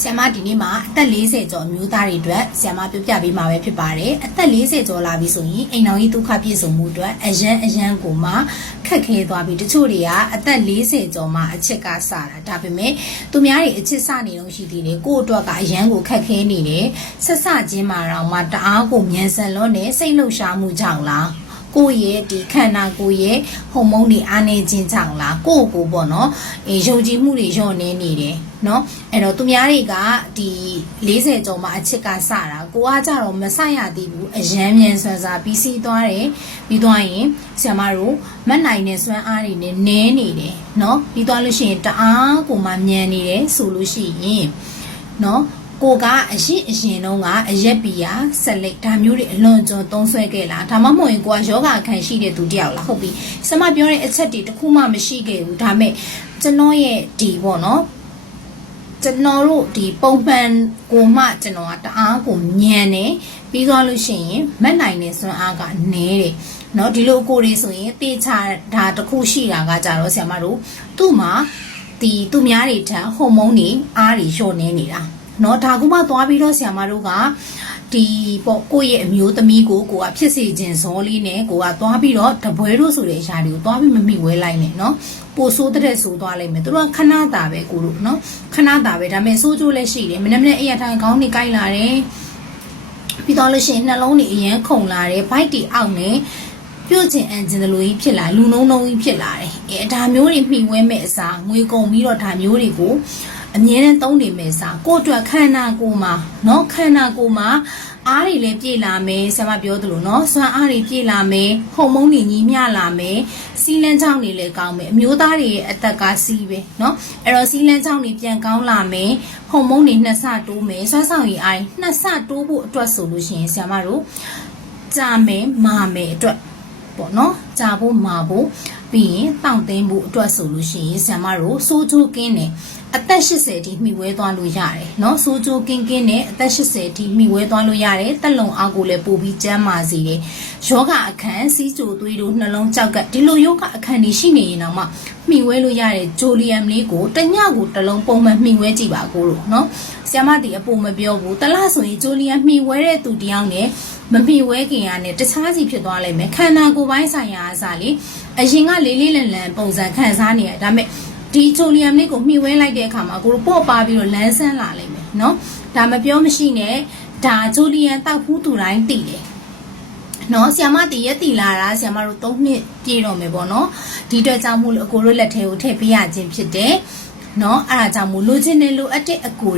ဆီယမဒီနေ့မှာအသက်40ကျော်အမျိုးသားတွေအတွက်ဆီယမပြပြပေးမှာပဲဖြစ်ပါတယ်အသက်40ကျော်လာပြီဆိုရင်အိမ်တော်ကြီးဒုက္ခပြည့်စုံမှုအတွက်အရန်အရန်ကိုမှခက်ခဲသွားပြီတချို့တွေကအသက်40ကျော်မှအချစ်ကစတာဒါပေမဲ့သူများတွေအချစ်စနေတော့ရှိသေးတယ်ကိုယ့်အတွက်ကအရန်ကိုခက်ခဲနေတယ်ဆက်စချင်းမှာတော့မှတအားကိုမြန်ဆန်လွန်းနေစိတ်လှုပ်ရှားမှုကြောင့်လား ကိုယ့်ရဲ့ဒီခန္ဓာကိုယ်ရဲ့ဟော်မုန်းတွေအားနေခြင်းကြောင့်လားကိုယ့်ကိုယ်ပေါ့နော်အေးယုံကြည်မှုတွေလျော့နေနေတယ်နော်အဲ့တော့သူများတွေကဒီ40ကျော်မှအချစ်ကစတာကိုကကြတော့မဆက်ရသေးဘူးအရန်မြန်ဆွမ်းစားပြီးစီးသွားတယ်ပြီးသွားရင်ဆရာမတို့မတ်နိုင်တဲ့စွမ်းအားတွေနဲ့နင်းနေတယ်နော်ပြီးသွားလို့ရှိရင်တအားကိုမှမြန်နေတယ်ဆိုလို့ရှိရင်နော် ကိုကအရင်အရင်တုန်းကအရက်ပီယာဆက်လက်ဒါမျိုးတွေအလွန်ကျွံသုံးဆွဲခဲ့လားဒါမှမဟုတ်ရင်ကိုကယောဂအခန့်ရှိတဲ့သူတယောက်လားဟုတ်ပြီဆမပြောတဲ့အချက်တွေတစ်ခုမှမရှိခဲ့ဘူးဒါမဲ့ကျွန်တော်ရဲ့ဒီပေါ့နော်ကျွန်တော်တို့ဒီပုံမှန်ကိုမှကျွန်တော်ကတအားကိုညံနေပြီးသွားလို့ရှိရင်မက်နိုင်တဲ့စွမ်းအားကနည်းတယ်เนาะဒီလိုကိုတွေဆိုရင်တေချာဒါတစ်ခုရှိတာကကြတော့ဆရာမတို့သူ့မှာဒီသူများတွေထံဟော်မုန်းတွေအားတွေလျှော့နေနေတာ เนาะဒါကမှသွားပြီးတော့ဆရာမတို့ကဒီပေါ့ကိုယ့်ရဲ့အမျိုးသမီးကိုကိုကဖြစ်စေခြင်းဇောလေးနဲ့ကိုကသွားပြီးတော့တပွဲတို့ဆိုတဲ့အရာတွေကိုသွားပြီးမမိဝဲလိုက်နဲ့เนาะပိုဆိုးတဲ့ဆိုးသွားလိုက်မယ်သူတို့ကခဏတာပဲကိုတို့เนาะခဏတာပဲဒါပေမဲ့ဆိုးကျိုးလည်းရှိတယ်မနေ့မနေ့အရာတိုင်းခေါင်းနေကိုက်လာတယ်ပြီးတော့လို့ရှိရင်နှလုံးတွေအရန်ခုန်လာတယ်ဘိုက်တီအောက်နဲ့ပြုတ်ချင်အန်ဂျင်တလူကြီးဖြစ်လာလူနှုံနှုံကြီးဖြစ်လာတယ်အဲဒါမျိုးတွေမှီဝဲမဲ့အစားငွေကုန်ပြီးတော့ဒါမျိုးတွေကို အမြဲတမ်းသုံးနေမယ်စားကိုယ့်အတွက်ခန္ဓာကိုယ်မှာเนาะခန္ဓာကိုယ်မှာအားတွေလည်းပြည့်လာမယ်ဆရာမပြောသလိုเนาะစွမ်းအားတွေပြည့်လာမယ်ဟော်မုန်းတွေညီမျှလာမယ်စီလန်းချောင်းတွေလည်းကောင်းမယ်အမျိုးသားတွေရဲ့အသက်ကစီးပဲเนาะအဲ့တော့စီလန်းချောင်းတွေပြန်ကောင်းလာမယ်ဟော်မုန်းတွေနှစ်ဆတိုးမယ်စွမ်းဆောင်ရည်အားတွေနှစ်ဆတိုးဖို့အတွက်ဆိုလို့ရှိရင်ဆရာမတို့ကြာမယ်မာမယ်အတွက် ပေါ့နော်ကြာဖို့မာဖို့ပြီးရင်တောင့်တင်းဖို့အတွက်ဆိုလို့ရှိရင်ဆရာမတို့စိုးချိုးကင်းတယ်အသက်80ထိမှီဝဲသွားလို့ရတယ်เนาะစိုးချိုးကင်းကင်းနဲ့အသက်80ထိမှီဝဲသွားလို့ရတယ်တက်လုံအားကိုလည်းပို့ပြီးကျန်းမာစေတယ် ယောဂအခန်းစီးကြိုသွေးတို့နှလုံးကြောက်ကဒီလိုယောဂအခန်းတွေရှိနေရင်တော့မှမှီဝဲလို့ရတဲ့ဂျိုလီယမ်လေးကိုတညကိုတစ်လုံးပုံမှန်မှီဝဲကြည့်ပါကိုလို့နော်ဆရာမဒီအပိုမပြောဘူးတလားဆိုရင်ဂျိုလီယမ်မှီဝဲတဲ့သူတယောက်နဲ့မမှီဝဲခင်ရနဲ့တခြားစီဖြစ်သွားလိမ့်မယ်ခန္ဓာကိုယ်ပိုင်းဆိုင်ရာအစားလေးအရင်ကလေးလေးလန်လန်ပုံစံခံစားနေရဒါပေမဲ့ဒီဂျိုလီယမ်လေးကိုမှီဝဲလိုက်တဲ့အခါမှာကိုတို့ပေါ့ပါပြီးတော့လန်းဆန်းလာလိမ့်မယ်နော်ဒါမပြောမရှိနဲ့ဒါဂျိုလီယမ်တောက်ဖူးသူတိုင်းတည်တယ် နော်ဆီယမတည်ရက်တည်လာတာဆီယမတို့3နှစ်ပြည့်တော့မယ်ပေါ့နော်ဒီအတွက်ကြောင့်မို့လို့အကိုတို့လက်ထဲကိုထည့်ပေးရခြင်းဖြစ်တယ်နော်အဲ့ဒါကြောင့်မို့လိုချင်တယ်လိုအပ်တဲ့အကို